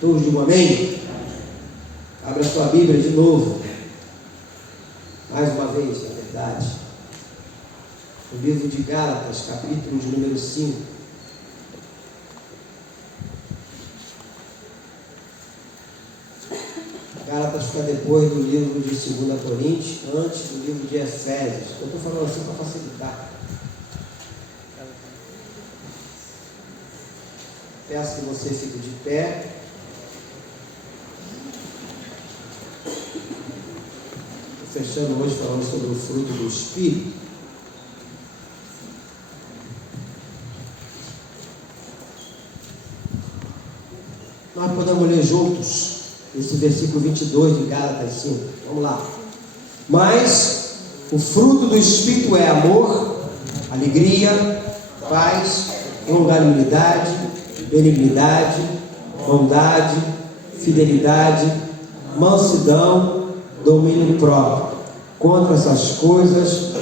Todos digam amém? Abra a sua Bíblia de novo. Mais uma vez, na verdade. No livro de Gálatas, capítulo de número 5. Gálatas fica depois do livro de 2 Coríntios, antes do livro de Efésios. Eu estou falando assim para facilitar. Peço que você fique de pé. Estou fechando hoje falando sobre o fruto do Espírito. Nós podemos ler juntos esse versículo 22 de Gálatas 5. Vamos lá. Mas o fruto do Espírito é amor, alegria, paz, longanimidade, benignidade, bondade, fidelidade, mansidão, domínio próprio. Contra essas coisas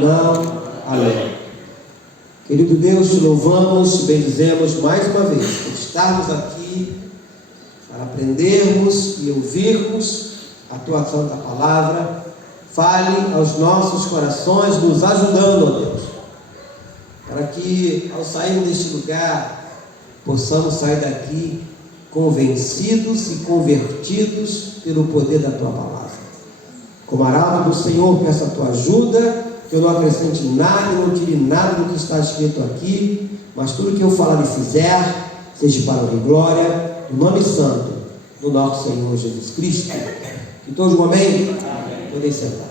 não há lei. Querido Deus, te louvamos, te bendizemos mais uma vez por estarmos aqui para aprendermos e ouvirmos a tua santa palavra. Fale aos nossos corações, nos ajudando, ó Deus, para que ao sairmos deste lugar possamos sair daqui convencidos e convertidos pelo poder da tua palavra. Como arauto do Senhor, peço a tua ajuda, que eu não acrescente nada e não tire nada do que está escrito aqui, mas tudo que eu falar e fizer seja para a honra e glória do nome santo do nosso Senhor Jesus Cristo. E todos, amém? Podem sentar.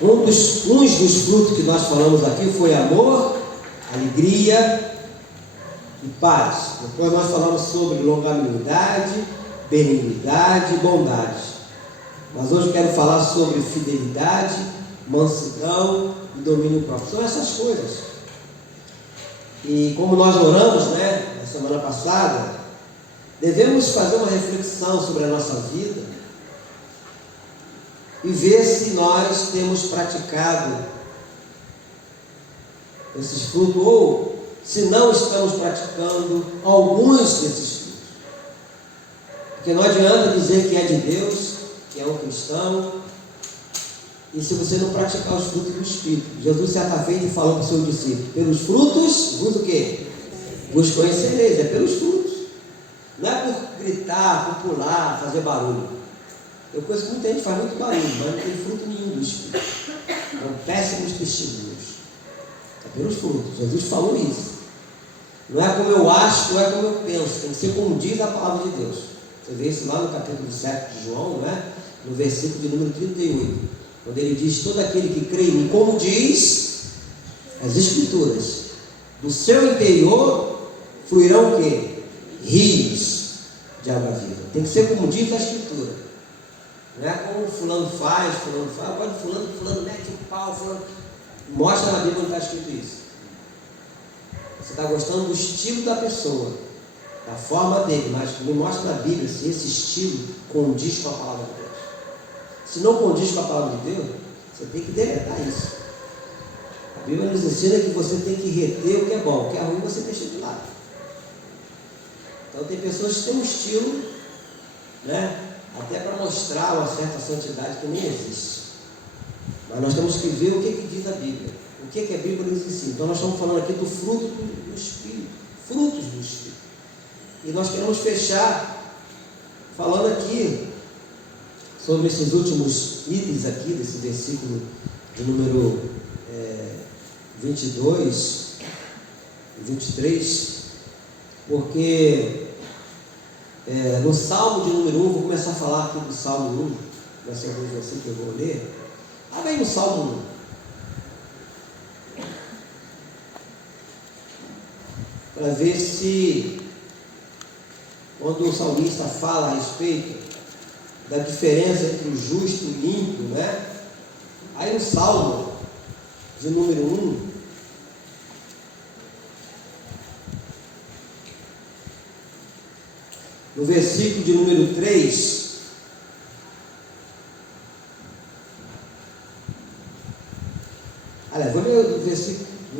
Uns dos frutos que nós falamos aqui foi amor, alegria e paz. Depois nós falamos sobre longanimidade, benignidade e bondade. Mas hoje eu quero falar sobre fidelidade, mansidão e domínio próprio. São essas coisas. E como nós oramos, na semana passada, devemos fazer uma reflexão sobre a nossa vida e ver se nós temos praticado esses frutos, ou se não estamos praticando alguns desses frutos. Porque não adianta dizer que é de Deus, que é um cristão, e se você não praticar os frutos do Espírito. Jesus certa vez falou para os seus discípulos: pelos frutos, vos o quê? Vos conhecereis, é pelos frutos. Não é por gritar, por pular, fazer barulho. Eu conheço que muita gente faz muito barulho, mas não tem fruto nenhum do Espírito. São péssimos testemunhos. É pelos frutos. Jesus falou isso. Não é como eu acho, não é como eu penso. Tem que ser como diz a palavra de Deus. Você vê isso lá no capítulo 7 de João, não é? No versículo de número 38. Quando ele diz: todo aquele que crê em mim, como diz as Escrituras, do seu interior fluirão o quê? Rios de água viva. Tem que ser como diz a Escritura. Não é como fulano faz, agora fulano mete o pau, fulano. Mostra na Bíblia onde está escrito isso. Você está gostando do estilo da pessoa, da forma dele, mas me mostra na Bíblia se esse estilo condiz com a palavra de Deus. Se não condiz com a palavra de Deus, você tem que deletar isso. A Bíblia nos ensina que você tem que reter o que é bom, o que é ruim você deixa de lado. Então tem pessoas que têm um estilo, até para mostrar uma certa santidade que nem existe. Mas nós temos que ver o que diz a Bíblia, o que a Bíblia nos ensina. Então nós estamos falando aqui do fruto do Espírito, frutos do Espírito. E nós queremos fechar falando aqui sobre esses últimos itens aqui, desse versículo de número 22 e 23, porque no Salmo de número 1, vou começar a falar aqui do Salmo 1, vai ser alguns versículos que eu vou ler. Abre aí no Salmo 1, para ver se, quando o salmista fala a respeito da diferença entre o justo e o ímpio, aí no Salmo de número 1, no versículo de número 3, vou ler do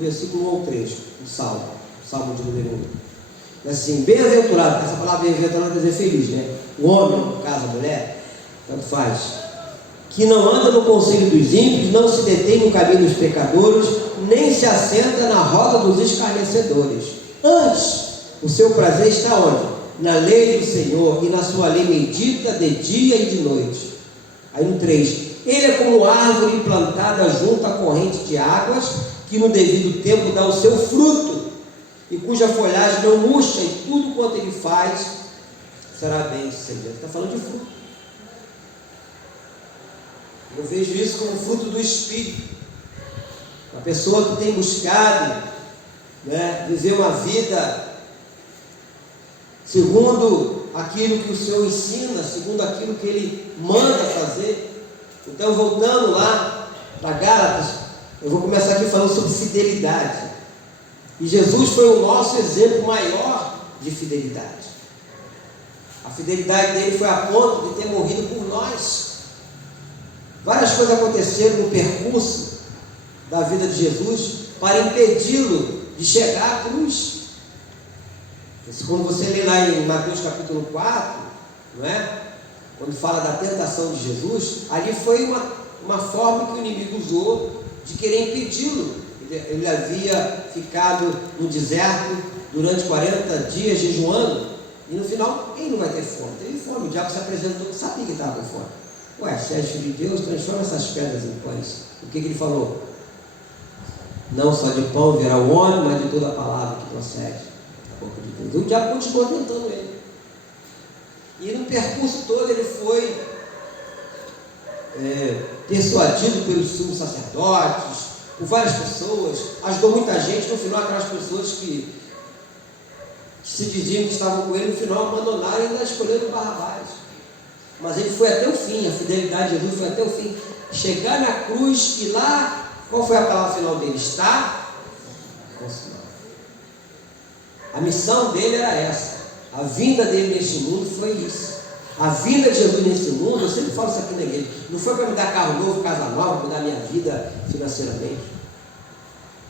versículo 1 ao 3, do Salmo de número 1. Assim, bem-aventurado, essa palavra bem-aventurado quer dizer feliz, né? O homem, no caso a mulher, tanto faz, que não anda no conselho dos ímpios, não se detém no caminho dos pecadores, nem se assenta na roda dos escarnecedores. Antes, o seu prazer está onde? Na lei do Senhor, e na sua lei medita de dia e de noite. Aí no 3, ele é como árvore plantada junto à corrente de águas, que no devido tempo dá o seu fruto, e cuja folhagem não murcha, e tudo quanto ele faz será bem sucedido. Está falando de fruto. Eu vejo isso como fruto do Espírito. Uma pessoa que tem buscado, né, viver uma vida segundo aquilo que o Senhor ensina, segundo aquilo que Ele manda fazer. Então, voltando lá para Gálatas, eu vou começar aqui falando sobre fidelidade. E Jesus foi o nosso exemplo maior de fidelidade. A fidelidade dele foi a ponto de ter morrido por nós. Várias coisas aconteceram no percurso da vida de Jesus para impedi-lo de chegar à cruz. Quando você lê lá em Mateus capítulo 4, não é? Quando fala da tentação de Jesus, ali foi uma forma que o inimigo usou de querer impedi-lo. Ele havia ficado no deserto durante 40 dias jejuando, e no final, quem não vai ter fome? Teve fome, o diabo se apresentou, sabia que estava com fome. Ué, se és filho de Deus, transforma essas pedras em pães. O que ele falou? Não só de pão virá o homem, mas de toda a palavra que procede da boca de Deus. O diabo continuou tentando ele. E no percurso todo ele foi persuadido pelos sumos sacerdotes, por várias pessoas, ajudou muita gente. No final, aquelas pessoas que se diziam que estavam com ele, no final abandonaram e ainda escolheram Barrabás. Mas ele foi até o fim, a fidelidade de Jesus foi até o fim. Chegar na cruz e lá, qual foi a palavra final dele? Está consumado. A missão dele era essa. A vinda dele neste mundo foi isso. A vinda de Jesus nesse mundo, eu sempre falo isso aqui na igreja, não foi para me dar carro novo, casa nova, para mudar minha vida financeiramente.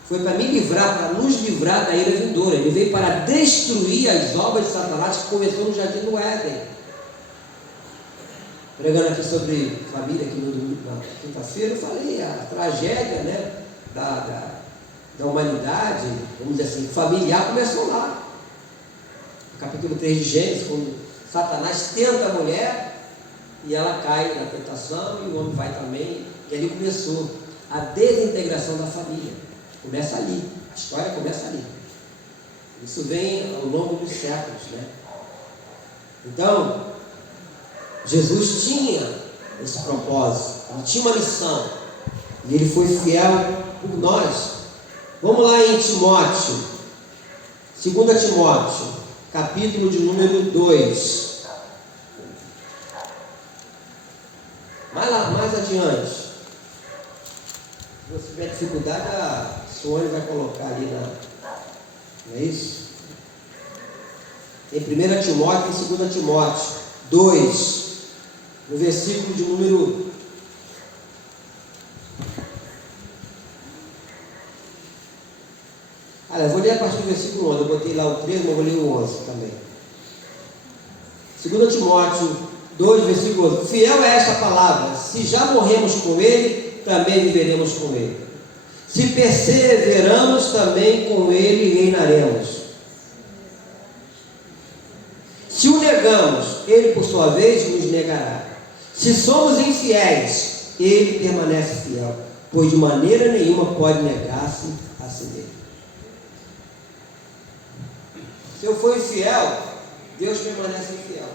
Foi para me livrar, para nos livrar da ira vindoura. Ele veio para destruir as obras de Satanás que começou no jardim do Éden. Pregando aqui sobre família, aqui na quinta-feira, eu falei a tragédia, né, da humanidade, vamos dizer assim, familiar, começou lá. No capítulo 3 de Gênesis, quando Satanás tenta a mulher e ela cai na tentação e o homem vai também. E ali começou a desintegração da família. Começa ali, a história começa ali. Isso vem ao longo dos séculos, né? Então, Jesus tinha esse propósito, ele tinha uma missão, e ele foi fiel por nós. Vamos lá em Timóteo, 2 Timóteo, capítulo de número 2. Vai lá, mais adiante. Se você tiver dificuldade, a Suane vai colocar ali não é isso? Em 1 Timóteo e 2 Timóteo 2, no versículo de número 11. Eu vou ler a partir do versículo 11. Eu botei lá o 13, mas vou ler o 11 também. 2 Timóteo 2, versículo 11. Fiel é esta palavra: se já morremos com ele, também viveremos com ele. Se perseveramos, também com ele reinaremos. Se o negamos, ele por sua vez nos negará. Se somos infiéis, ele permanece fiel, pois de maneira nenhuma pode negar-se a si mesmo. Se eu for infiel, Deus permanece infiel.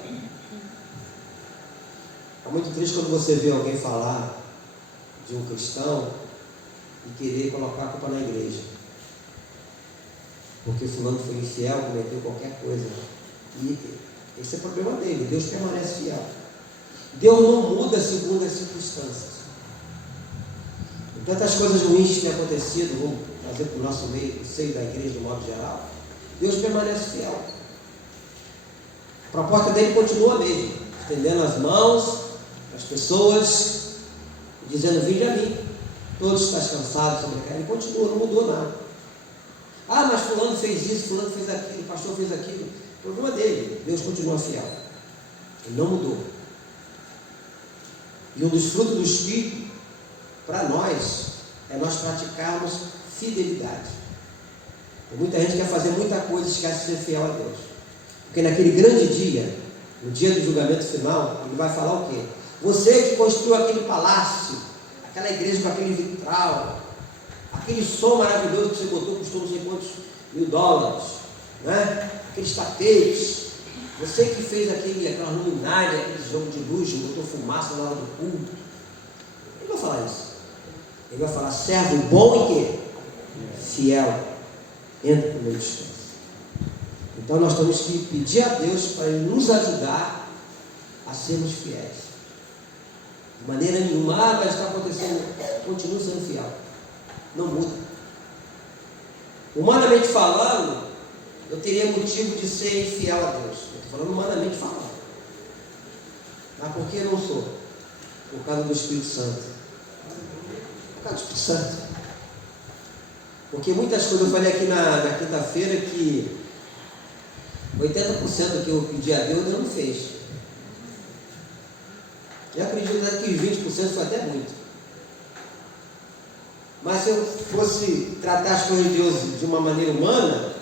É muito triste quando você vê alguém falar de um cristão e querer colocar a culpa na igreja, porque fulano foi infiel, cometeu qualquer coisa. E esse é o problema dele. Deus permanece fiel. Deus não muda segundo as circunstâncias. E tantas coisas ruins que têm acontecido, vamos trazer para o nosso meio, o seio da igreja de modo geral, Deus permanece fiel. A proposta dele continua a mesma, estendendo as mãos às pessoas, dizendo: vinde a mim, todos estão cansados, sobrecarregados. Ele continua, não mudou nada. Ah, mas fulano fez isso, fulano fez aquilo, o pastor fez aquilo. O problema dele, Deus continua fiel. Ele não mudou. E um dos frutos do Espírito, para nós, é nós praticarmos fidelidade. Muita gente quer fazer muita coisa e esquece de ser fiel a Deus. Porque naquele grande dia, no dia do julgamento final, ele vai falar o quê? Você que construiu aquele palácio, aquela igreja com aquele vitral, aquele som maravilhoso que você botou, custou não sei quantos $1000, né? Aqueles tapetes, você que fez aquela luminária, aquele jogo de luz, botou fumaça na hora do culto. Ele vai falar isso. Ele vai falar, servo bom e quê? Fiel. Entra no meio de nós. Então nós temos que pedir a Deus para Ele nos ajudar a sermos fiéis. De maneira nenhuma, mas está acontecendo, continua sendo fiel. Não muda. Humanamente falando, eu teria motivo de ser infiel a Deus. Eu estou falando humanamente falando. Mas por que eu não sou? Por causa do Espírito Santo. Por causa do Espírito Santo. Porque muitas coisas, eu falei aqui na quinta-feira que 80% do que eu pedi a Deus, Deus não fez. Eu acredito que os 20% foi até muito. Mas se eu fosse tratar as coisas de Deus de uma maneira humana,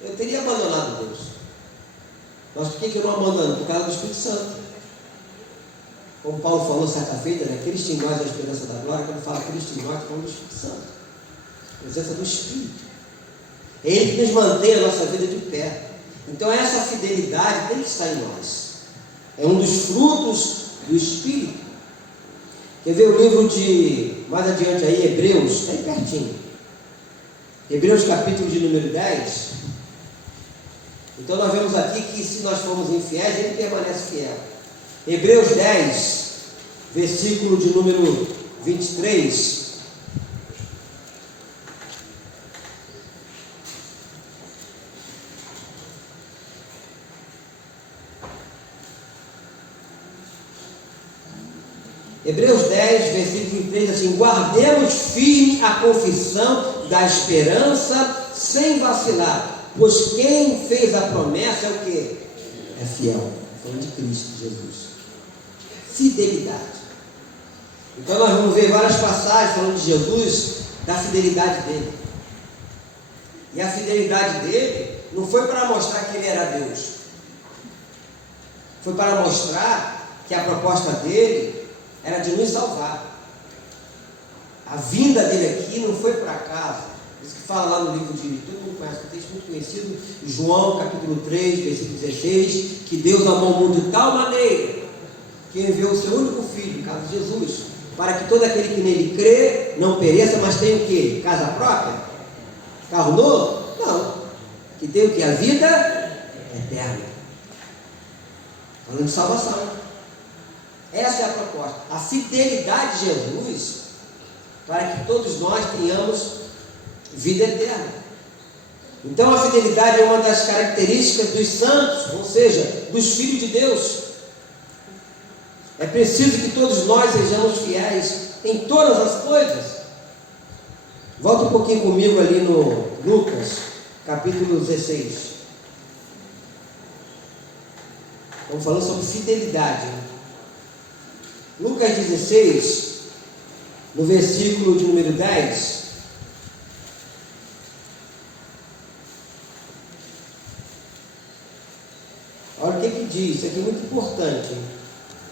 eu teria abandonado Deus. Mas por que eu não abandono? Por causa do Espírito Santo. Como Paulo falou certa feita, né? Cristo em nós é a esperança da glória. Quando fala Cristo em nós, fala do Espírito Santo. A presença do Espírito. É Ele que nos mantém a nossa vida de pé. Então essa fidelidade tem que estar em nós. É um dos frutos do Espírito. Quer ver o livro de, mais adiante aí, Hebreus, está aí pertinho. Hebreus capítulo de número 10. Então nós vemos aqui que se nós formos infiéis, Ele permanece fiel. Hebreus 10, versículo de número 23. Hebreus 10, versículo 23, assim: guardemos firme a confissão da esperança sem vacilar, pois quem fez a promessa é o quê? É fiel. Falando de Cristo Jesus. Fidelidade. Então nós vamos ver várias passagens falando de Jesus, da fidelidade dele. E a fidelidade dele não foi para mostrar que ele era Deus. Foi para mostrar que a proposta dele era de nos salvar. A vinda dele aqui não foi por acaso. Isso que fala lá no livro de, todo mundo conhece, um texto muito conhecido, João capítulo 3, versículo 16, que Deus amou o mundo de tal maneira que enviou o seu único filho, no caso de Jesus, para que todo aquele que nele crê não pereça, mas tenha o quê? Casa própria? Carro novo? Não. Que tem o quê? A vida eterna. Falando de salvação. Essa é a proposta. A fidelidade de Jesus para que todos nós tenhamos vida eterna. Então a fidelidade é uma das características dos santos, ou seja, dos filhos de Deus. É preciso que todos nós sejamos fiéis em todas as coisas. Volta um pouquinho comigo ali no Lucas, capítulo 16. Estamos falando sobre fidelidade. Lucas 16, no versículo de número 10. Olha o que diz, isso aqui é muito importante.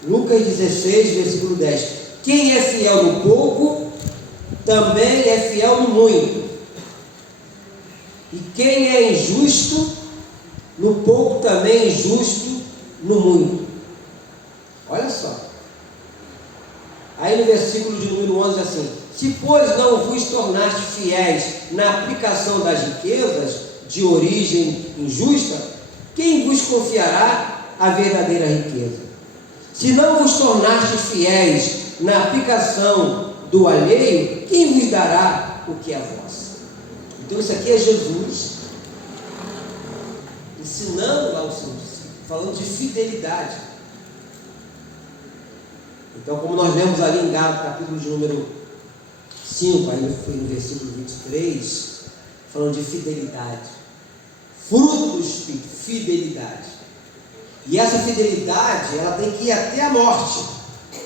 Lucas 16, versículo 10. Quem é fiel no pouco, também é fiel no muito. E quem é injusto, no pouco também é injusto no muito. Olha só. Aí no versículo de número 11 assim: se pois não vos tornaste fiéis na aplicação das riquezas de origem injusta, quem vos confiará a verdadeira riqueza? Se não vos tornastes fiéis na aplicação do alheio, quem vos dará o que é vosso? Então isso aqui é Jesus ensinando lá os seus discípulos, falando de fidelidade. Então, como nós vemos ali em Gálatas, capítulo de número 5, aí foi no versículo 23, falando de fidelidade. Fruto do Espírito, fidelidade. E essa fidelidade, ela tem que ir até a morte.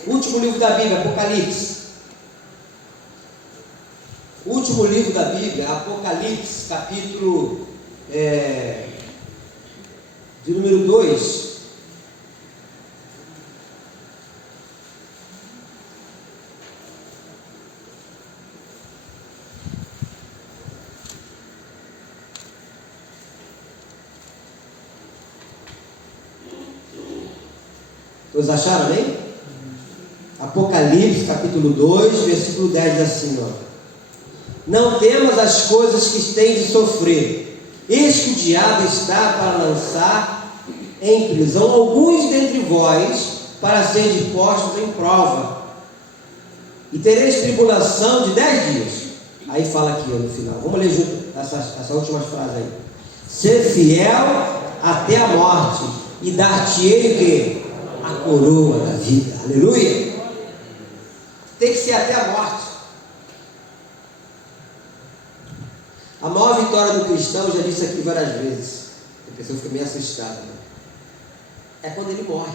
Último livro da Bíblia, Apocalipse. Último livro da Bíblia, Apocalipse, capítulo de número 2. Todos acharam, né? Apocalipse, capítulo 2, versículo 10, diz assim, ó: não temas as coisas que tens de sofrer. Eis que o diabo está para lançar em prisão alguns dentre vós, para serem postos em prova. E tereis tribulação de 10 dias. Aí fala aqui, ó, no final. Vamos ler junto essas últimas frases aí. Ser fiel até a morte, e dar-te-ei o quê? A coroa da vida. Aleluia! Tem que ser até a morte. A maior vitória do cristão, eu já disse aqui várias vezes, a pessoa fica meio assustada, né? É quando ele morre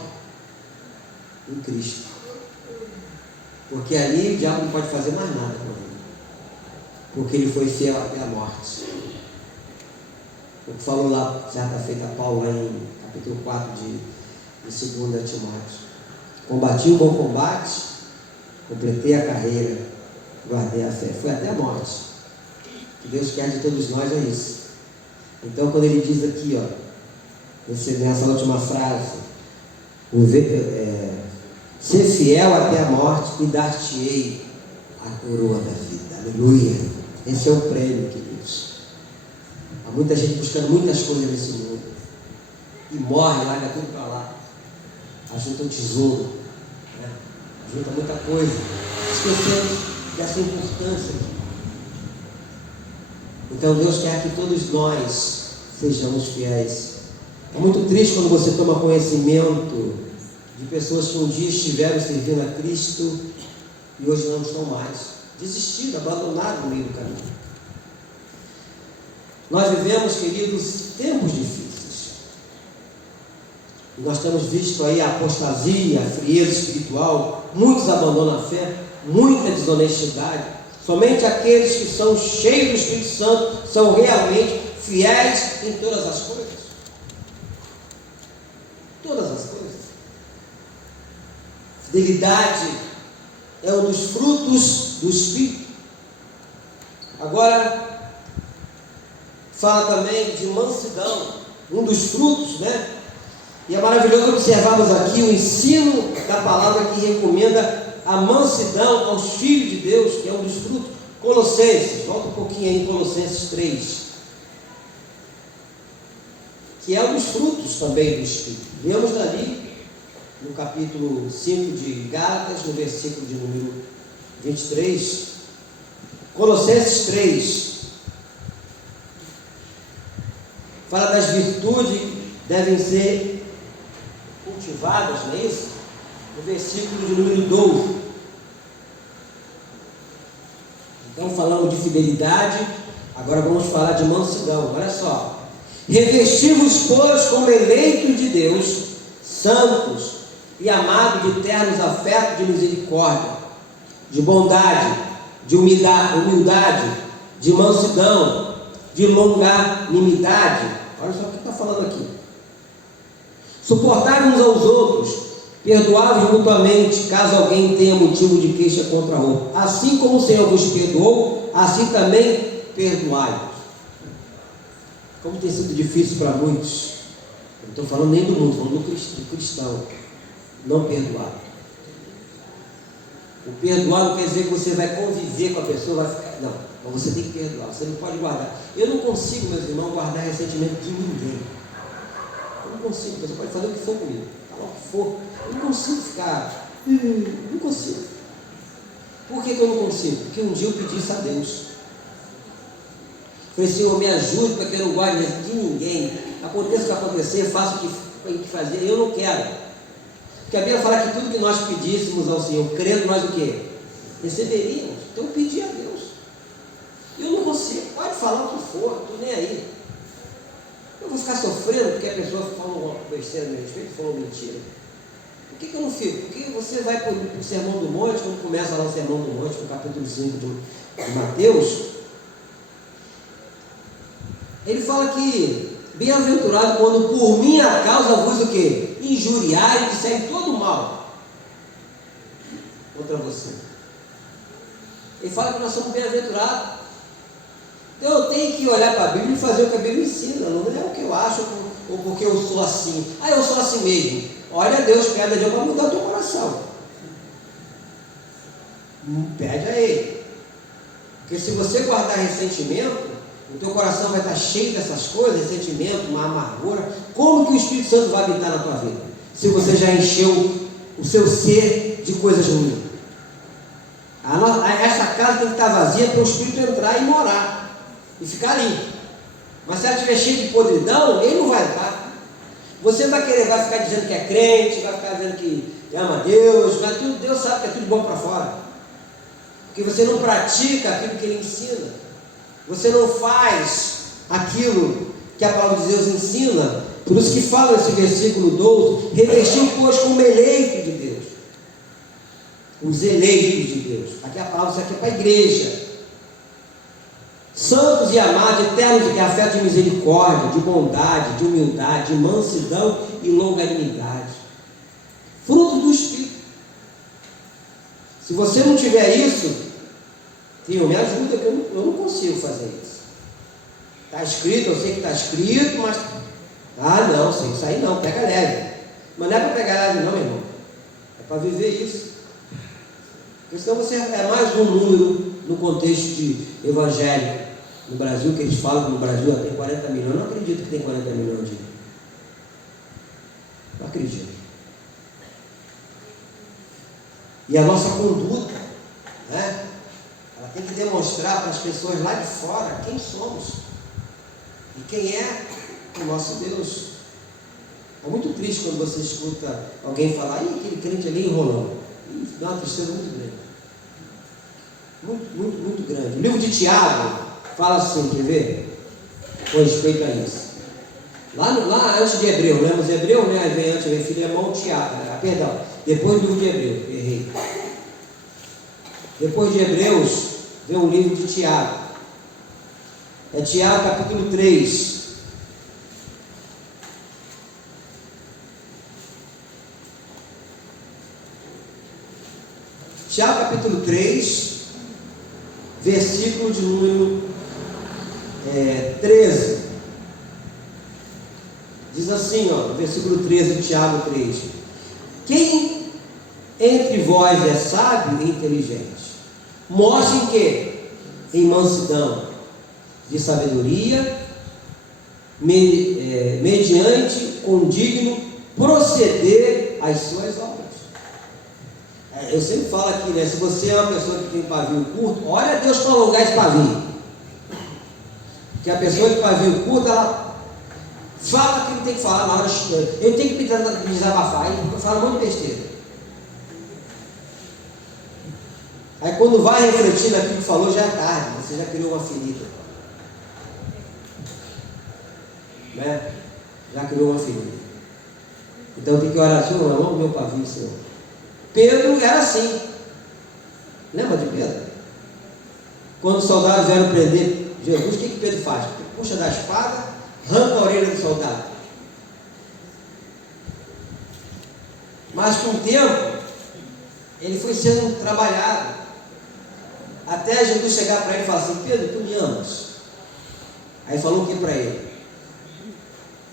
em Cristo. Porque ali o diabo não pode fazer mais nada com ele, porque ele foi fiel até a morte. O que falou lá, certa feita, Paulo, lá em capítulo 4 de 2 Timóteo: combati o bom combate, completei a carreira, guardei a fé. Foi até a morte. O que Deus quer de todos nós é isso. Então, quando ele diz aqui, ó, nessa última frase, ser fiel até a morte, e dar-te-ei a coroa da vida. Aleluia! Esse é o prêmio, queridos. Há muita gente buscando muitas coisas nesse mundo e morre, larga tudo para lá, ajunta um tesouro, né? Ajunta muita coisa, esquecendo dessa importância aqui. Então Deus quer que todos nós sejamos fiéis. É muito triste quando você toma conhecimento de pessoas que um dia estiveram servindo a Cristo e hoje não estão mais, desistiram, abandonaram no meio do caminho. Nós vivemos, queridos, tempos difíceis. E nós temos visto aí a apostasia, a frieza espiritual, muitos abandonam a fé, muita desonestidade. Somente aqueles que são cheios do Espírito Santo são realmente fiéis em todas as coisas. Todas as coisas. Fidelidade é um dos frutos do Espírito. Agora, fala também de mansidão, um dos frutos, né? E é maravilhoso observarmos aqui o ensino da palavra que recomenda a mansidão aos filhos de Deus, que é um dos frutos. Colossenses, volta um pouquinho aí em Colossenses 3, que é um dos frutos também do Espírito. Vemos dali no capítulo 5 de Gálatas, no versículo de número 23, Colossenses 3, fala das virtudes que devem ser cultivadas, não é isso? No versículo de número 12. Então falamos de fidelidade, agora vamos falar de mansidão. Olha só: revesti-vos, pois, como eleitos de Deus, santos e amados de ternos afetos de misericórdia, de bondade, de humildade, de mansidão, de longanimidade. Olha só o que está falando aqui. Suportai uns aos outros, perdoai-vos mutuamente, caso alguém tenha motivo de queixa contra outro. Assim como o Senhor vos perdoou, assim também perdoai-vos. Como tem sido difícil para muitos, não estou falando nem do mundo, estou falando do cristão, não perdoar. O perdoar não quer dizer que você vai conviver com a pessoa, vai ficar, não, mas você tem que perdoar, você não pode guardar. Eu não consigo, meus irmãos, guardar ressentimento de ninguém. Eu não consigo, você pode fazer o que for comigo, falar o que for. Eu não consigo ficar, não consigo. Por que eu não consigo? Porque um dia eu pedi isso a Deus. Falei: Senhor, me ajude para que eu não guarde de ninguém. Aconteça o que acontecer, faça o que tem que fazer. Eu não quero. Porque a Bíblia fala que tudo que nós pedíssemos ao Senhor, crendo, nós o quê? Receberíamos. Então eu pedi a Deus. Eu não consigo. Pode falar o que for, estou nem aí. Eu vou ficar sofrendo porque a pessoa falou uma besteira a meu respeito, falou mentira. Por que eu não fico? Porque você vai para o Sermão do Monte, quando começa lá o Sermão do Monte, no capítulo 5 de Mateus, ele fala que bem-aventurado quando por minha causa vos o quê? Injuriar e disserem todo mal contra você. Ele fala que nós somos bem-aventurados. Então eu tenho que olhar para a Bíblia e fazer o que a Bíblia ensina, não é o que eu acho ou porque eu sou assim. Ah, eu sou assim mesmo. Olha a Deus, pede a Deus para mudar o teu coração. Pede a Ele. Porque se você guardar ressentimento, o teu coração vai estar cheio dessas coisas, ressentimento, uma amargura. Como que o Espírito Santo vai habitar na tua vida? Se você já encheu o seu ser de coisas ruins. Essa casa tem que estar vazia para o Espírito entrar e morar. E ficar limpo. Mas se ela estiver cheia de podridão, ele não vai estar. Você vai ficar dizendo que é crente, vai ficar dizendo que ama Deus, mas tudo, Deus sabe que é tudo bom para fora. Porque você não pratica aquilo que Ele ensina. Você não faz aquilo que a palavra de Deus ensina. Por isso que fala nesse versículo 12, revestiu, pois, como eleito de Deus. Os eleitos de Deus. Aqui a palavra, isso aqui é para a igreja. Santos e amados, eternos de afeto, de misericórdia, de bondade, de humildade, de mansidão e longanimidade. Fruto do Espírito. Se você não tiver isso, Senhor, me ajuda, que eu não consigo fazer isso. Está escrito, eu sei que está escrito, mas... Ah, não, sei isso aí não, pega leve. Mas não é para pegar leve não, meu irmão. É para viver isso. Porque senão você é mais um número no contexto de evangelho. No Brasil, que eles falam que no Brasil tem 40 milhões. Eu não acredito que tem 40 milhões de... Não acredito. E a nossa conduta, né? Ela tem que demonstrar para as pessoas lá de fora quem somos. E quem é o nosso Deus. É muito triste quando você escuta alguém falar, ih, aquele crente ali enrolando. E dá uma tristeza muito grande. Muito grande. O livro de Tiago fala assim, quer ver? Com respeito a isso. Lá antes de Hebreu, lembra os Hebreus, né? Aí vem antes, vem Filemão, Tiago. Perdão, depois do livro de Hebreu, errei. Depois de Hebreus, vem o livro de Tiago. É Tiago capítulo 3. Tiago capítulo 3, versículo de número 13. Diz assim, ó, versículo 13 de Tiago 3. Quem entre vós é sábio e inteligente, mostre em quê? Em mansidão, de sabedoria, mediante condigno proceder às suas obras. Eu sempre falo aqui, né? Se você é uma pessoa que tem pavio curto, olha a Deus para alongar esse pavio. Porque a pessoa de pavio curto, ela fala que ele tem que falar na hora de... Ele tem que me desabafar, ele fala um monte de besteira. Aí quando vai refletir naquilo que falou, já é tarde, você já criou uma ferida. Né? Já criou uma ferida. Então tem que orar, Senhor, alonga o meu pavio, Senhor. Pedro era assim. Lembra de Pedro? Quando os soldados vieram prender Jesus, o que Pedro faz? Puxa da espada, arranca a orelha do soldado. Mas com o tempo, ele foi sendo trabalhado. Até Jesus chegar para ele e falar assim, Pedro, tu me amas? Aí falou o que para ele?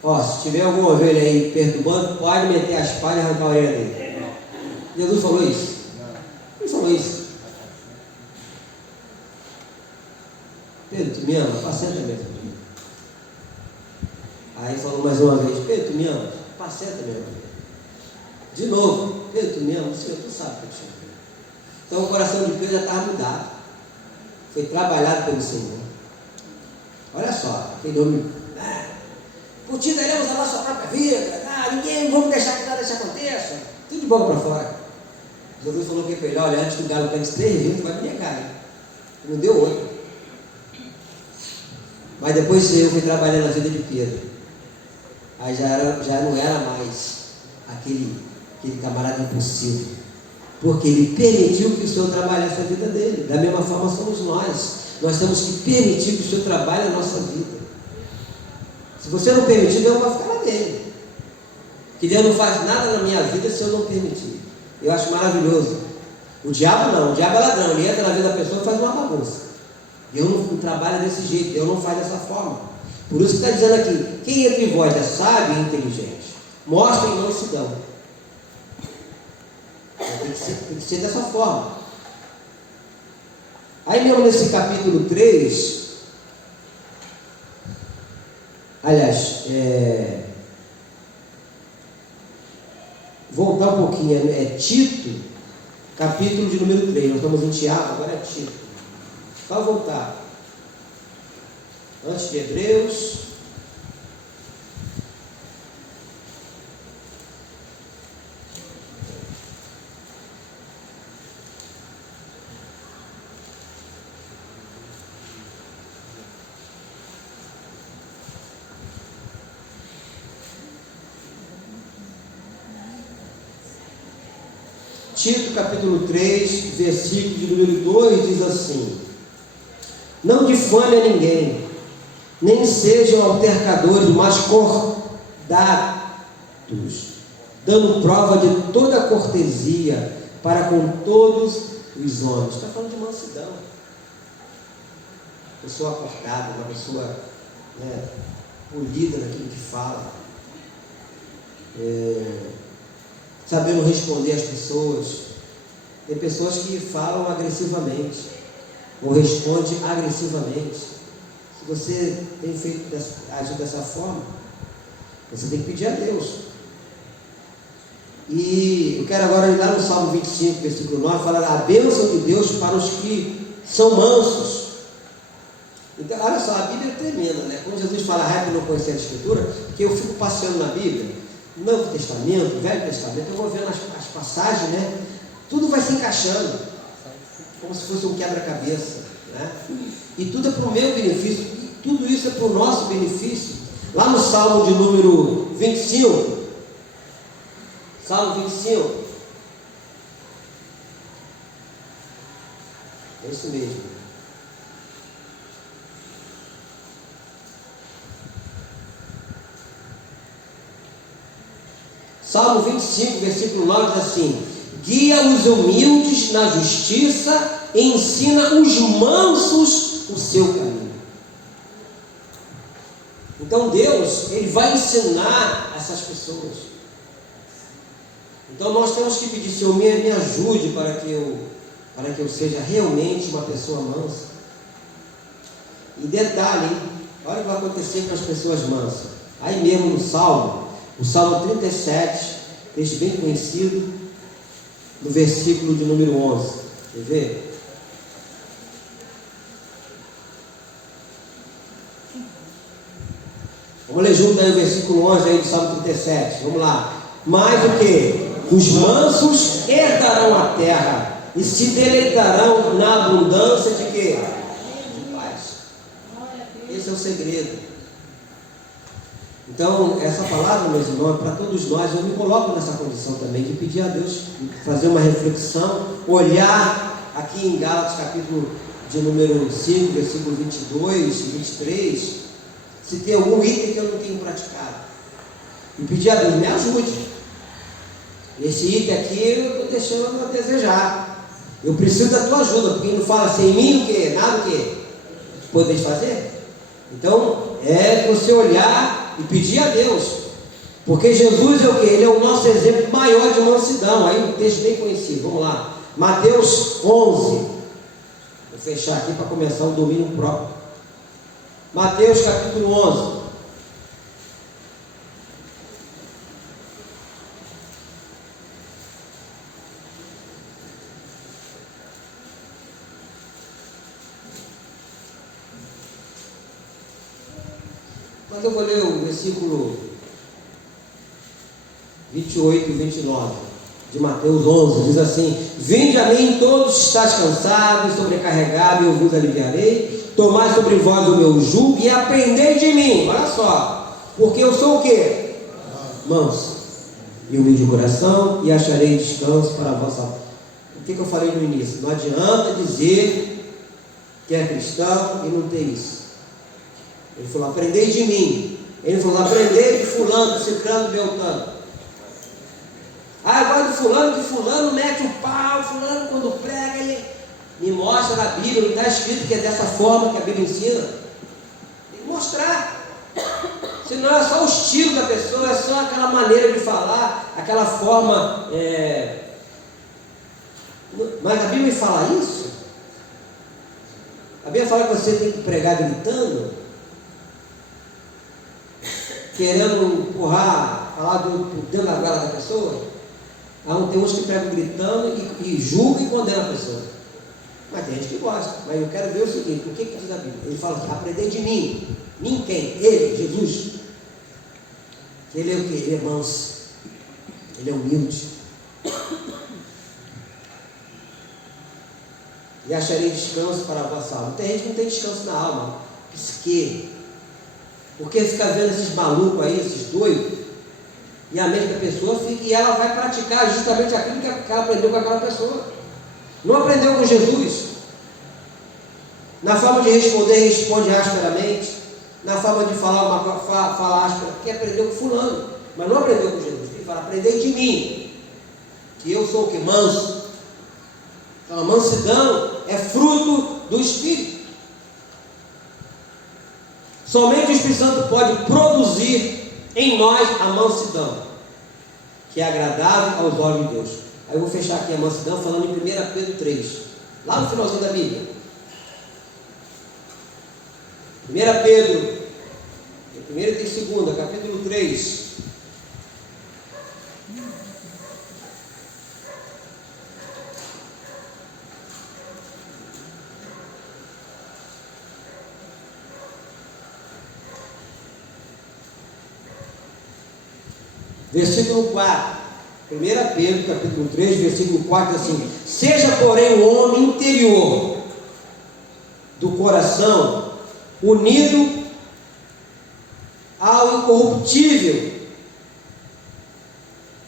Ó, se tiver alguma ovelha aí perturbando, pode meter a espada e arrancar a orelha dele. Jesus falou isso? Ele falou isso. Pedro, tu me ama? Apacenta minha ovelha. Aí falou mais uma vez, Pedro, tu me ama? Apacenta minha ovelha. De novo, Pedro, tu me ama? Senhor, tu sabe que eu te amo. Então o coração de Pedro já estava mudado. Foi trabalhado pelo Senhor. Olha só, aquele homem, por ti daremos a nossa própria vida, ninguém, vamos deixar que nada isso aconteça. Tudo de boca para fora. Jesus falou que para ele, olha, antes do galo cante 3 vezes, tu vai me negar, hein? Não deu outro. Mas depois eu fui trabalhar na vida de Pedro. Aí já não era mais aquele camarada impulsivo. Porque ele permitiu que o Senhor trabalhasse a vida dele. Da mesma forma somos nós. Nós temos que permitir que o Senhor trabalhe a nossa vida. Se você não permitir, Deus vai ficar na dele. Que Deus não faz nada na minha vida se eu não permitir. Eu acho maravilhoso. O diabo não, o diabo é ladrão. Ele entra na vida da pessoa e faz uma bagunça. Deus não trabalha desse jeito, Deus não faz dessa forma. Por isso que está dizendo aqui, quem entre vós é sábio e inteligente, mostrem mansidão. Tem que ser dessa forma. Aí mesmo nesse capítulo 3, aliás, voltar um pouquinho, é Tito, capítulo de número 3, nós estamos em Tiago, agora é Tito. Só voltar. Antes de Hebreus. Tito capítulo 3, versículo de número 2 diz assim: não difame a ninguém, nem sejam altercadores, mas cordatos, dando prova de toda cortesia para com todos os homens. Está falando de mansidão. Pessoa acordada, uma pessoa polida naquilo que fala, sabendo responder às pessoas. Tem pessoas que falam agressivamente, ou responde agressivamente. Se você tem agido dessa forma, você tem que pedir a Deus. E eu quero agora ir lá no Salmo 25, versículo 9, falar a bênção de Deus para os que são mansos. Então, olha só, a Bíblia é tremenda, né? Quando Jesus fala rápido não conhecer a Escritura, porque eu fico passeando na Bíblia, Novo Testamento, Velho Testamento, eu vou vendo as passagens, né? Tudo vai se encaixando, como se fosse um quebra-cabeça, né? E tudo é para o meu benefício, e tudo isso é para o nosso benefício. Lá no Salmo de número 25, Salmo 25, é isso mesmo. Salmo 25, versículo 9 diz assim: guia os humildes na justiça e ensina os mansos o seu caminho. Então Deus, Ele vai ensinar essas pessoas. Então nós temos que pedir: Senhor, me ajude para que eu seja realmente uma pessoa mansa. E detalhe, hein? Olha o que vai acontecer com as pessoas mansas. Aí mesmo no Salmo, o Salmo 37, texto bem conhecido, no versículo de número 11. Quer ver? Vamos ler junto aí o versículo 11 aí do Salmo 37. Vamos lá. Mas o que? Os mansos herdarão a terra e se deleitarão na abundância de quê? De paz. Esse é o segredo. Então, essa palavra, meus irmãos, para todos nós, eu me coloco nessa condição também, de pedir a Deus, fazer uma reflexão, olhar aqui em Gálatas, capítulo de número 5, versículo 22 e 23, se tem algum item que eu não tenho praticado. E pedir a Deus, me ajude. Esse item aqui eu estou deixando a desejar. Eu preciso da tua ajuda, porque ele não fala assim, em mim o quê? Nada o quê? Podeis fazer? Então, é você olhar e pedir a Deus, porque Jesus é o que? Ele é o nosso exemplo maior de mansidão. Aí um texto bem conhecido, vamos lá, Mateus 11, vou fechar aqui para começar um domínio próprio. Mateus capítulo 11. Mas eu vou ler o versículo 28 e 29. de Mateus 11, diz assim: vinde a mim todos que estáis cansados e sobrecarregados, e eu vos aliviarei. Tomai sobre vós o meu jugo e aprendei de mim. Olha só, porque eu sou o quê? Manso e humilde de coração, e acharei descanso para a vossa alma. O que eu falei no início? Não adianta dizer que é cristão e não ter isso. Ele falou: aprendei de mim. Ele falou: aprendei de fulano, de ciclano, de beltrano. Agora de fulano mete o pau, fulano quando prega, ele me mostra na Bíblia, não está escrito que é dessa forma que a Bíblia ensina. Tem que mostrar. Senão é só o estilo da pessoa, é só aquela maneira de falar, aquela forma. Mas a Bíblia fala isso? A Bíblia fala que você tem que pregar gritando, querendo empurrar, falar dentro da goela da pessoa. Tem uns que pregam gritando e julgam e condenam a pessoa. Mas tem gente que gosta. Mas eu quero ver o seguinte: o que diz a Bíblia? Ele fala assim: aprender de mim. Mim quem? Ele, Jesus. Ele é o quê? Ele é manso. Ele é humilde. E acharei descanso para a vossa alma. Tem gente que não tem descanso na alma. Psique. Porque fica vendo esses malucos aí, esses doidos, e a mente da pessoa fica, e ela vai praticar justamente aquilo que ela aprendeu com aquela pessoa. Não aprendeu com Jesus. Na forma de responder, responde asperamente. Na forma de falar, fala áspera, que aprendeu com fulano, mas não aprendeu com Jesus. Ele fala: aprendei de mim, que eu sou o que? Manso. Então a mansidão é fruto do Espírito. Somente o Espírito Santo pode produzir em nós a mansidão, que é agradável aos olhos de Deus. Aí eu vou fechar aqui a mansidão falando em 1 Pedro 3, lá no finalzinho da Bíblia. 1 Pedro, primeiro e tem segunda, capítulo 3. Versículo 4, 1 Pedro, capítulo 3, versículo 4, diz assim: seja, porém, o homem interior do coração unido ao incorruptível,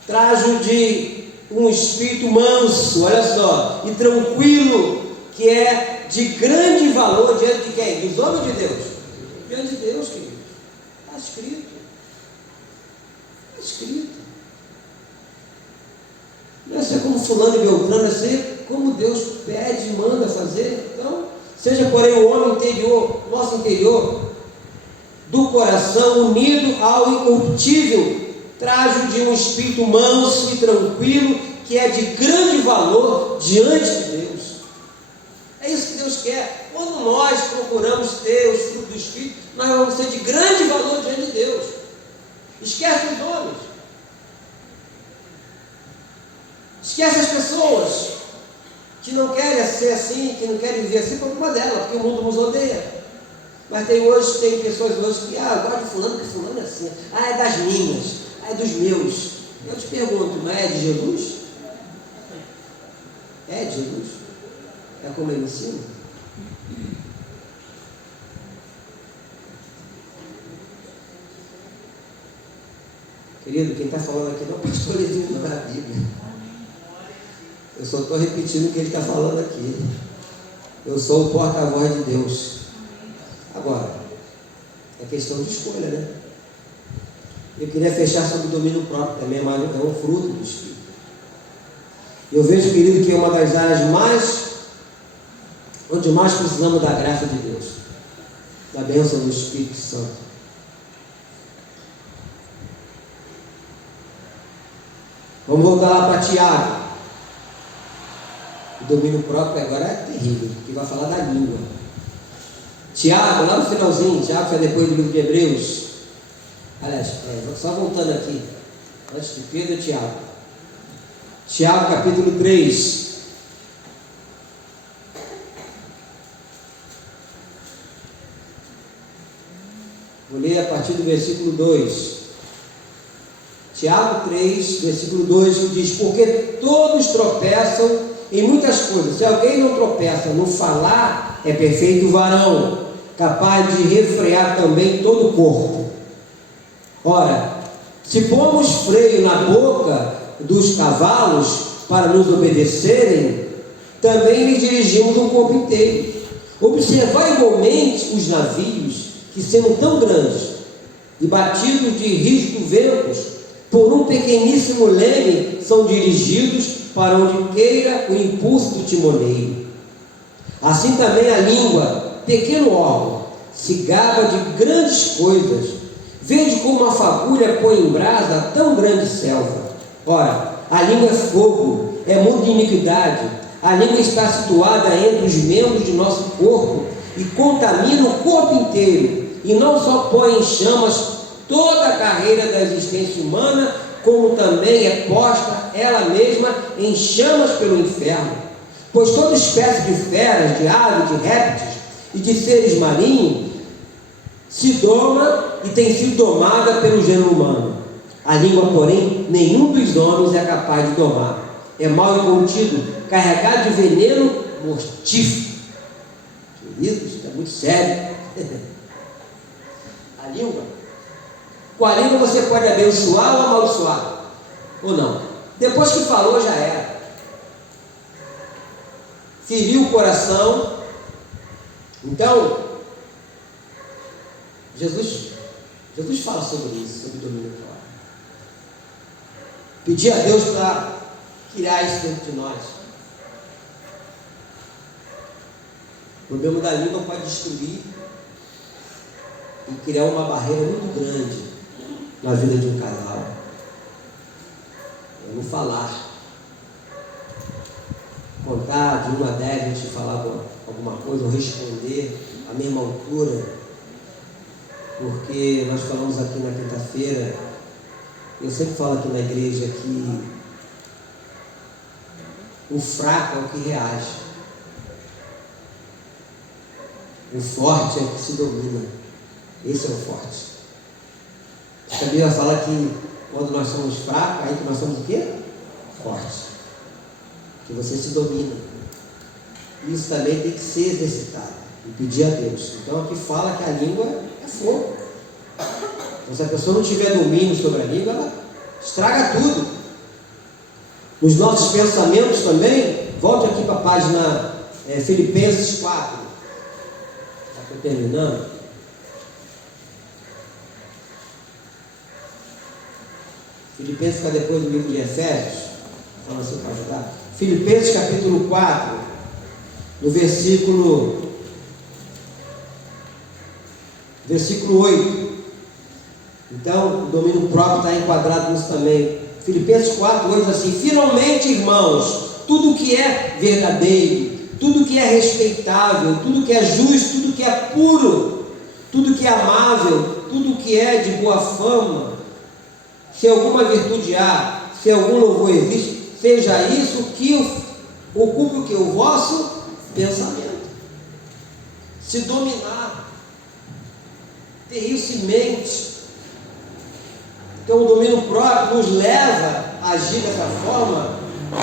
trajo de um espírito manso, olha só, e tranquilo, que é de grande valor diante de quem? Dos homens de Deus. Diante de Deus, querido. Está escrito. Escrito. Não é ser como fulano e beltrano, é ser como Deus pede e manda fazer. Então, seja, porém, o homem interior, nosso interior, do coração unido ao incorruptível, trajo de um espírito manso e tranquilo, que é de grande valor diante de Deus. É isso que Deus quer. Quando nós procuramos ter os frutos do Espírito, nós vamos ser de grande valor diante de Deus. Esquece os homens. Esquece as pessoas que não querem ser assim, que não querem viver assim, por culpa dela, porque o mundo nos odeia. Mas tem pessoas hoje que, eu gosto de fulano, porque fulano é assim. É das minhas, é dos meus. Eu te pergunto, mas é de Jesus? É de Jesus? É como ele ensina? Querido, quem está falando aqui não é o pastor Edinho da Bíblia. Eu só estou repetindo o que ele está falando aqui. Eu sou o porta-voz de Deus. Agora, é questão de escolha, né? Eu queria fechar sobre o domínio próprio também, mas é um fruto do Espírito. Eu vejo, querido, que é uma das áreas onde mais precisamos da graça de Deus, da bênção do Espírito Santo. Vamos voltar lá para Tiago. O domínio próprio agora é terrível, porque vai falar da língua. Tiago, lá no finalzinho, Tiago foi depois do livro de Hebreus. Aliás, só voltando aqui, antes de Pedro e Tiago. Tiago, capítulo 3. Vou ler a partir do versículo 2. Tiago 3, versículo 2, que diz: porque todos tropeçam em muitas coisas. Se alguém não tropeça no falar, é perfeito varão, capaz de refrear também todo o corpo. Ora, se pomos freio na boca dos cavalos para nos obedecerem, também lhes dirigimos o corpo inteiro. Observai igualmente os navios, que sendo tão grandes e batidos de rígidos ventos, por um pequeníssimo leme, são dirigidos para onde queira o impulso do timoneiro. Assim também a língua, pequeno órgão, se gaba de grandes coisas. Vede como uma fagulha põe em brasa tão grande selva. Ora, a língua é fogo, é mundo de iniquidade. A língua está situada entre os membros de nosso corpo e contamina o corpo inteiro, e não só põe em chamas toda a carreira da existência humana, como também é posta ela mesma em chamas pelo inferno. Pois toda espécie de feras, de aves, de répteis e de seres marinhos se doma e tem sido domada pelo gênero humano. A língua, porém, nenhum dos homens é capaz de domar. É mau e contido, carregado de veneno mortífero. Isso é muito sério. A língua, com a língua você pode abençoar ou amaldiçoar, ou não. Depois que falou, já era. Feriu o coração. Então, Jesus fala sobre isso, sobre domínio próprio. Pedir a Deus para criar isso dentro de nós. O problema da língua pode destruir e criar uma barreira muito grande na vida de um casal. É não falar. Contar de 1 a 10, a gente falar alguma coisa, ou responder à mesma altura. Porque nós falamos aqui na quinta-feira, eu sempre falo aqui na igreja que o fraco é o que reage, o forte é o que se domina. Esse é o forte. A Bíblia fala que quando nós somos fracos, aí que nós somos o quê? Fortes. Que você se domina. Isso também tem que ser exercitado e pedir a Deus. Então aqui fala que a língua é fogo. Então, se a pessoa não tiver domínio sobre a língua, ela estraga tudo. Os nossos pensamentos também. Volte aqui para a página Filipenses 4. Já estou terminando. Filipenses fica depois do livro de Efésios. Fala assim para ajudar. Filipenses capítulo 4, no versículo 8. Então, o domínio próprio está enquadrado nisso também. Filipenses 4, 8 assim: finalmente, irmãos, tudo que é verdadeiro, tudo que é respeitável, tudo que é justo, tudo que é puro, tudo que é amável, tudo que é de boa fama, se alguma virtude há, se algum louvor existe, seja isso que ocupe o que? O vosso pensamento. Se dominar, ter isso em mente. Então o domínio próprio nos leva a agir dessa forma,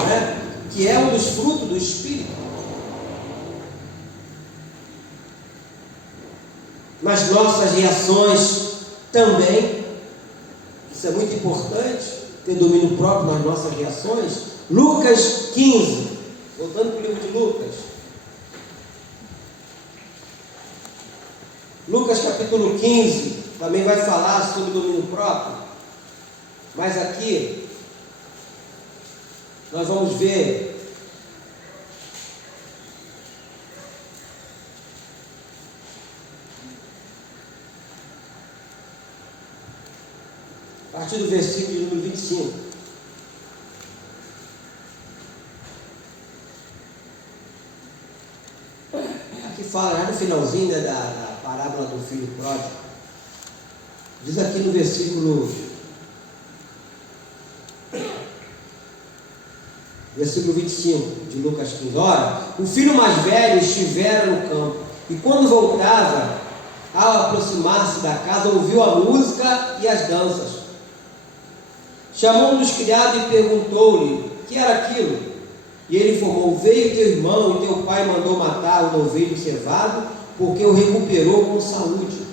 né, que é um dos frutos do Espírito. Nas nossas reações também, isso é muito importante, ter domínio próprio nas nossas reações. Lucas 15, voltando para o livro de Lucas. Lucas capítulo 15, também vai falar sobre domínio próprio. Mas aqui, nós vamos ver a partir do versículo número 25. Aqui fala, já no finalzinho, né, da parábola do filho pródigo. Diz aqui no versículo 25 de Lucas 15. Ora, o filho mais velho estivera no campo, e quando voltava, ao aproximar-se da casa, ouviu a música e as danças. Chamou um dos criados e perguntou-lhe: que era aquilo? E ele informou: veio teu irmão e teu pai mandou matar o novilho cevado, porque o recuperou com saúde.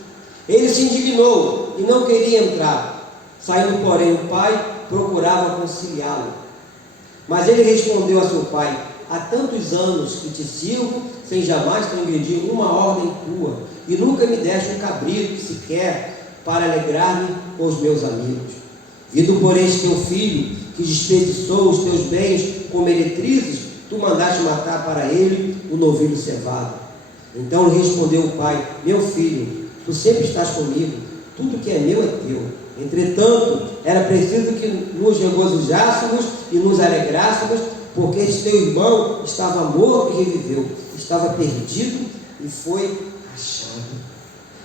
Ele se indignou e não queria entrar. Saindo, porém, o pai procurava conciliá-lo. Mas ele respondeu a seu pai: há tantos anos que te sirvo, sem jamais transgredir uma ordem tua, e nunca me deste um cabrito sequer para alegrar-me com os meus amigos. Vindo, porém, este teu filho, que desperdiçou os teus bens com meretrizes, tu mandaste matar para ele o novilho cevado. Então lhe respondeu o pai: meu filho, tu sempre estás comigo, tudo que é meu é teu. Entretanto, era preciso que nos regozijássemos e nos alegrássemos, porque este teu irmão estava morto e reviveu, estava perdido e foi achado.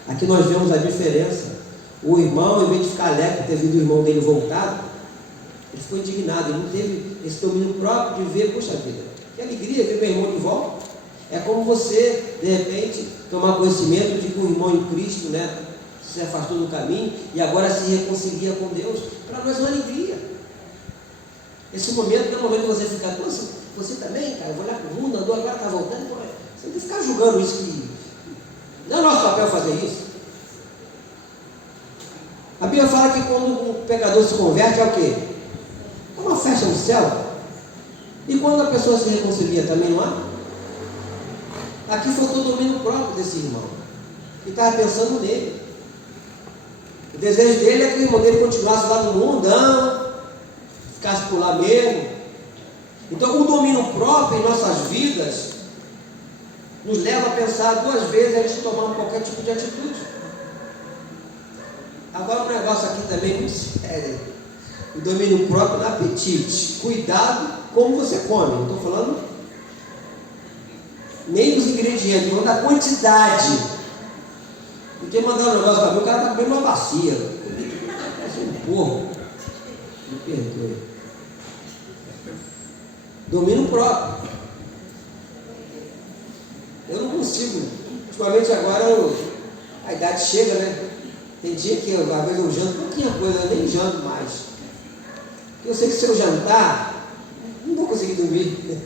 Aqui nós vemos a diferença. O irmão, em vez de ficar alegre por ter visto o irmão dele voltado, ele ficou indignado, ele não teve esse domínio próprio de ver: poxa vida, que alegria ver meu irmão de volta. É como você, de repente, tomar conhecimento de que o irmão em Cristo, se afastou do caminho e agora se reconcilia com Deus. Para nós é uma alegria. Esse momento não é o momento de você ficar: nossa, você também, cara, eu vou olhar para o mundo, andou, agora está voltando. Pô, você tem que ficar julgando isso, que não é nosso papel fazer isso. A Bíblia fala que quando um pecador se converte, é o quê? É uma festa no céu. E quando a pessoa se reconcilia, também não há? Aqui faltou o domínio próprio desse irmão, que estava pensando nele. O desejo dele é que o irmão dele continuasse lá no mundão, ficasse por lá mesmo. Então, o domínio próprio em nossas vidas nos leva a pensar duas vezes antes de tomar qualquer tipo de atitude. Agora, um negócio aqui também muito sério: o domínio próprio no apetite. Cuidado como você come. Não estou falando nem dos ingredientes, mas da quantidade. Porque mandar um negócio para mim, o cara está comendo uma bacia. Parece um porco. Me perdoe. Domínio próprio. Eu não consigo. Ultimamente agora a idade chega, né? Tem dia que às vezes eu janto pouquinha coisa, eu nem janto mais. Porque eu sei que se eu jantar, não vou conseguir dormir.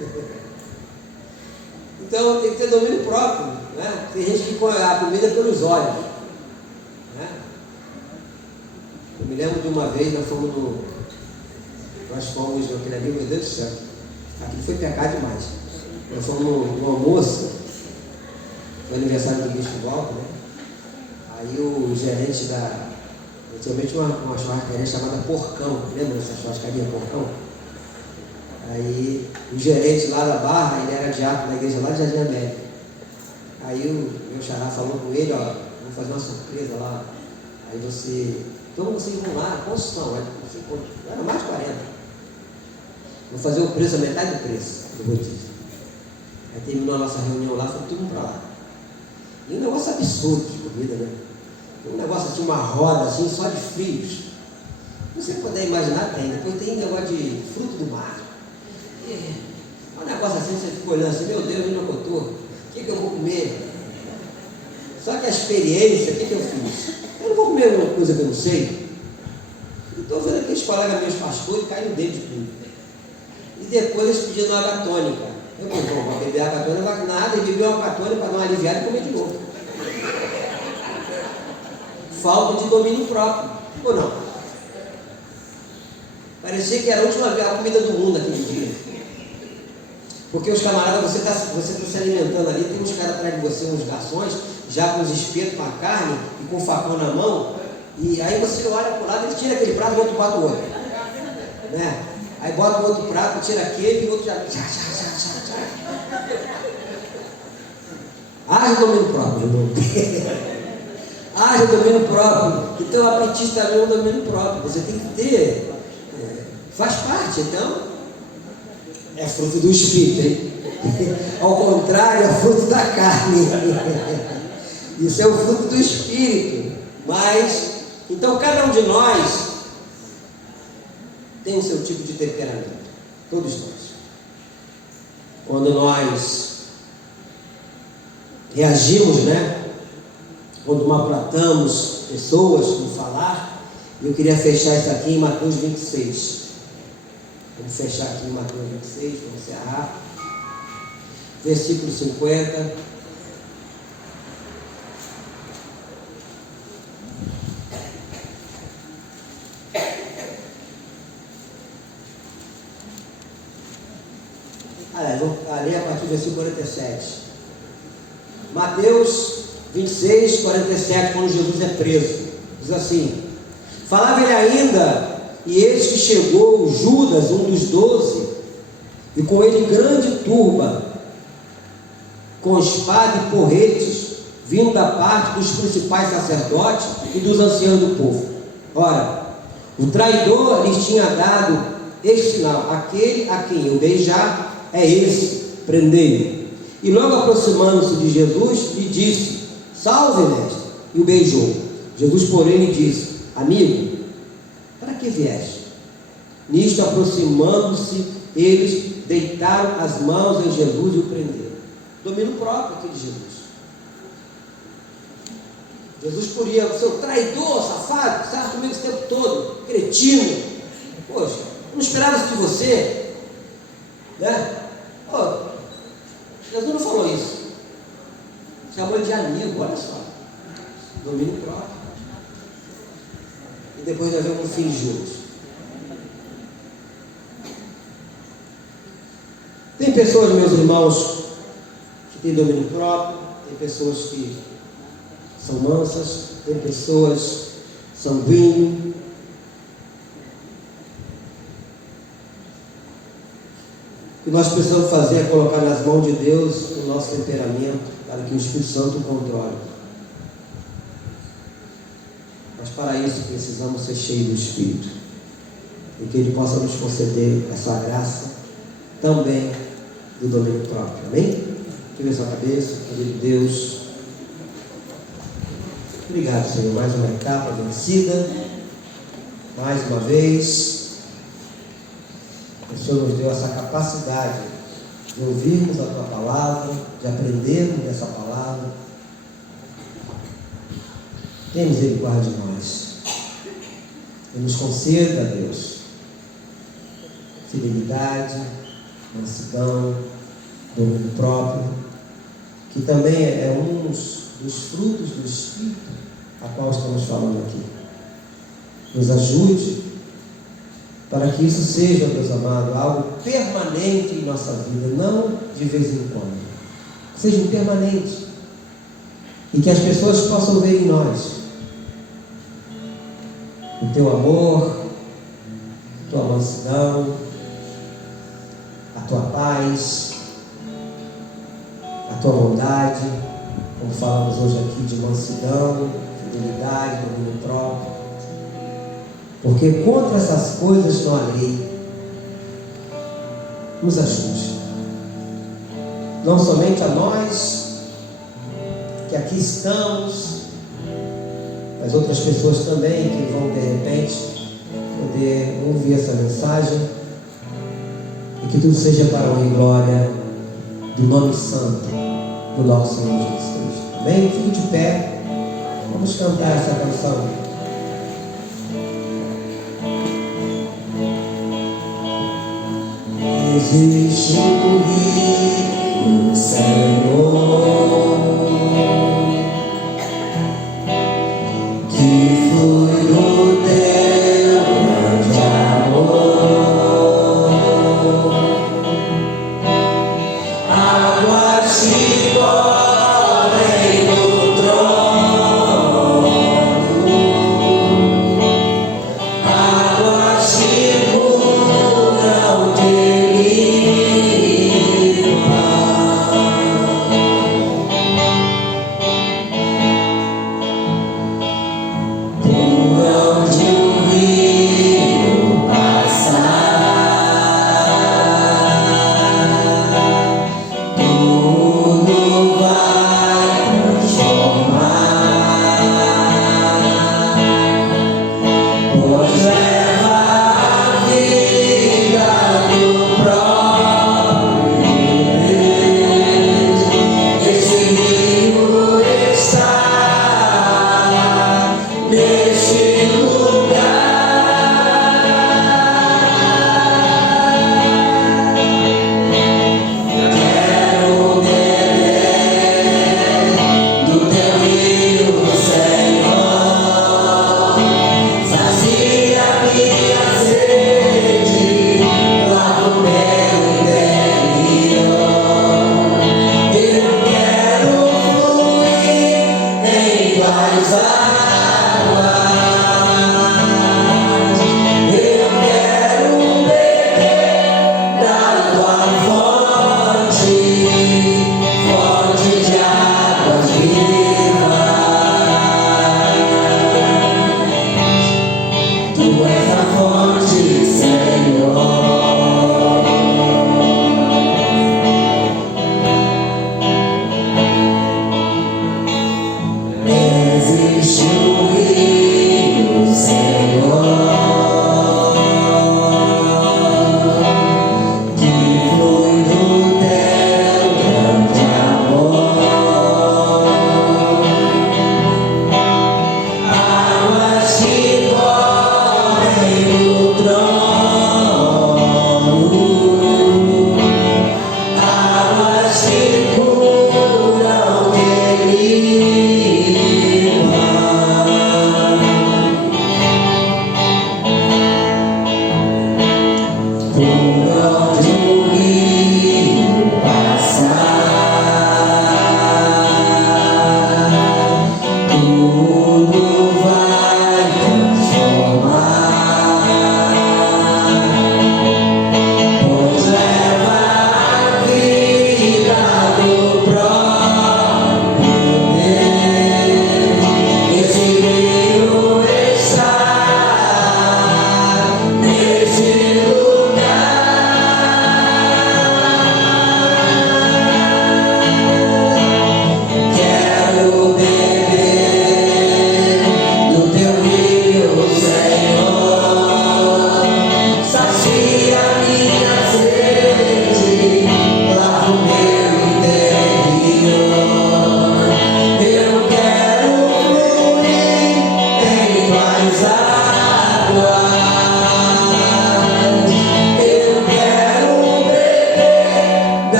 Então tem que ter domínio próprio, né? Tem gente que põe a comida pelos olhos, né? Eu me lembro de uma vez, nós fomos naquele amigo, meu Deus do céu, aquilo foi pecado demais. Nós fomos no almoço, foi aniversário do Bispo Walter, né? Aí o gerente antigamente uma churrascaria chamada Porcão, lembra dessa churrascaria Porcão? Aí o gerente lá da Barra, ele era diácono da igreja lá de Jardim América. Aí o meu xará falou com ele: ó, vou fazer uma surpresa lá. Aí então vocês vão lá, quantos são? Era mais de 40. Vou fazer o preço, a metade do preço do rodízio. Aí terminou a nossa reunião lá, foi todo mundo para lá. E um negócio absurdo de comida, né? Um negócio assim, uma roda assim, só de frios. Se você puder imaginar, tem. Depois tem negócio de fruto do mar. Um negócio assim, você fica olhando assim: meu Deus, o que eu vou comer? Só que a experiência, o que eu fiz? Eu não vou comer uma coisa que eu não sei. Estou vendo aqueles colegas meus pastores caem no dedo de tudo. E depois eles pediram água tônica. Eu falei: bom, para beber água tônica não vai nada, e beber água tônica para dar uma aliviada e comer de novo. Falta de domínio próprio, ou não? Parecia que era a última vez a comida do mundo aquele dia. Porque os camaradas, você está se alimentando ali, tem uns caras atrás de você, uns garçons, já com os espetos, com a carne e com o facão na mão, e aí você olha para o lado, ele tira aquele prato e o outro bota o outro. Né? Aí bota o outro prato, tira aquele e o outro já. Haja domínio próprio, irmão. Haja domínio próprio. Então, o apetite também é um domínio próprio. Você tem que ter. Faz parte, então. É fruto do Espírito, hein? Ao contrário, é fruto da carne. Isso é o fruto do Espírito. Mas, então, cada um de nós tem o seu tipo de temperamento. Todos nós. Quando nós reagimos, né? Quando maltratamos pessoas no falar, Eu queria fechar isso aqui em Mateus 26. Vamos fechar aqui em Mateus 26, vamos encerrar. Versículo 50. Vou ler a partir do versículo 47. Mateus 26, 47, quando Jesus é preso. Diz assim: falava ele ainda, e eis que chegou Judas, um dos 12, e com ele grande turba, com espada e porretes, vindo da parte dos principais sacerdotes e dos anciãos do povo. Ora, o traidor lhes tinha dado este sinal: aquele a quem eu beijar é esse, prendei-o. E logo aproximando-se de Jesus, lhe disse: salve, mestre, e o beijou. Jesus, porém, lhe disse: amigo, para que vieste? Nisto, aproximando-se, eles deitaram as mãos em Jesus e o prenderam. Domínio próprio aqui de Jesus. Jesus podia: seu traidor, safado, estava comigo esse tempo todo, cretino. Poxa, eu não esperava isso de você, né? Pô, Jesus não falou isso. Chamou ele de amigo, olha só. Domínio próprio. E depois nós vemos um fim juntos. Tem pessoas, meus irmãos, que têm domínio próprio, tem pessoas que são mansas, tem pessoas sanguíneas. O que nós precisamos fazer é colocar nas mãos de Deus o nosso temperamento, para que o Espírito Santo o controle. Mas para isso precisamos ser cheios do Espírito, e que Ele possa nos conceder essa graça também do domínio próprio. Amém? Tire a sua cabeça, querido Deus. Obrigado, Senhor, mais uma etapa vencida, mais uma vez. O Senhor nos deu essa capacidade de ouvirmos a Tua palavra, de aprendermos dessa palavra. Tenha misericórdia de nós e nos conceda, Deus, fidelidade, mansidão, domínio próprio, que também é um dos frutos do Espírito a qual estamos falando aqui. Nos ajude para que isso seja, Deus amado, algo permanente em nossa vida, não de vez em quando. Seja permanente. E que as pessoas possam ver em nós o Teu amor, Tua mansidão, a Tua paz, a Tua bondade, como falamos hoje aqui de mansidão, fidelidade, domínio próprio. Porque contra essas coisas não há lei. Nos ajude. Não somente a nós, que aqui estamos, mas outras pessoas também que vão de repente poder ouvir essa mensagem. E que tudo seja para a honra e glória do nome santo do nosso Senhor Jesus Cristo. Amém? Fique de pé. Vamos cantar essa canção. Existe um rio, Senhor, que flui do Teu grande amor. Águas que correm do trono, águas que burlam de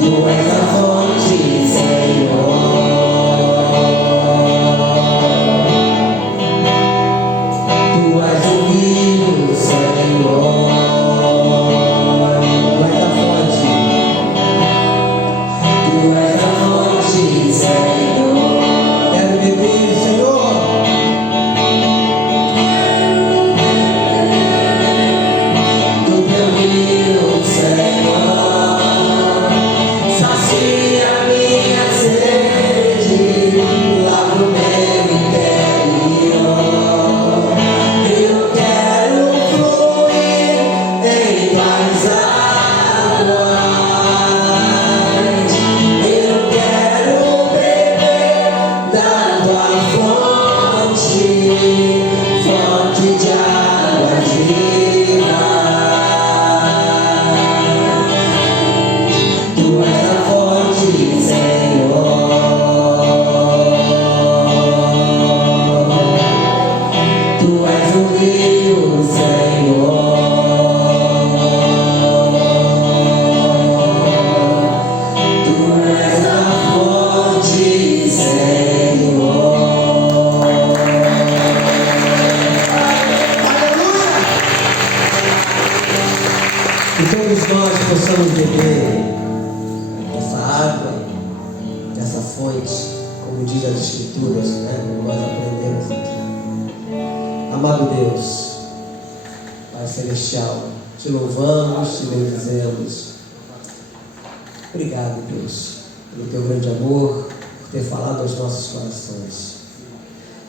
Tu és a fonte, Senhor. Tu és o rio, Senhor. Tu és a fonte. Tu és a fonte, Senhor. Quero beber, Senhor. Do teu rio, Senhor. Sacia minha sede, lava o meu interior. Eu quero fluir em tuas águas. Eu quero beber da tua fonte, fonte de água viva. Tu és a fonte, Senhor. Tu és o rio, Senhor. Tu és a fonte, Senhor. Aleluia! Que todos nós possamos beber dessa água, dessa fonte, como diz as Escrituras, né? Como nós aprendemos aqui. Amado Deus, Pai Celestial, te louvamos, te bendizemos. Obrigado, Deus, pelo teu grande amor, por ter falado aos nossos corações.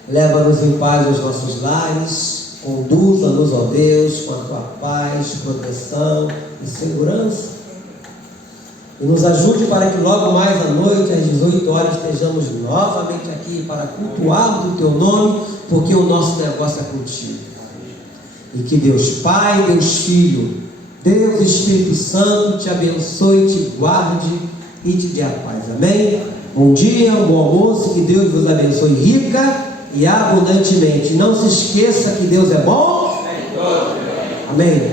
Leva-nos em paz aos nossos lares, conduza-nos, ó Deus, com a tua paz, proteção e segurança. E nos ajude para que logo mais à noite, às 18 horas, estejamos novamente aqui para cultuarmos o teu nome, porque o nosso negócio é contigo. E que Deus Pai, Deus Filho, Deus Espírito Santo te abençoe, te guarde e te dê a paz. Amém? Bom dia, bom almoço, que Deus vos abençoe rica e abundantemente. Não se esqueça que Deus é bom. Amém.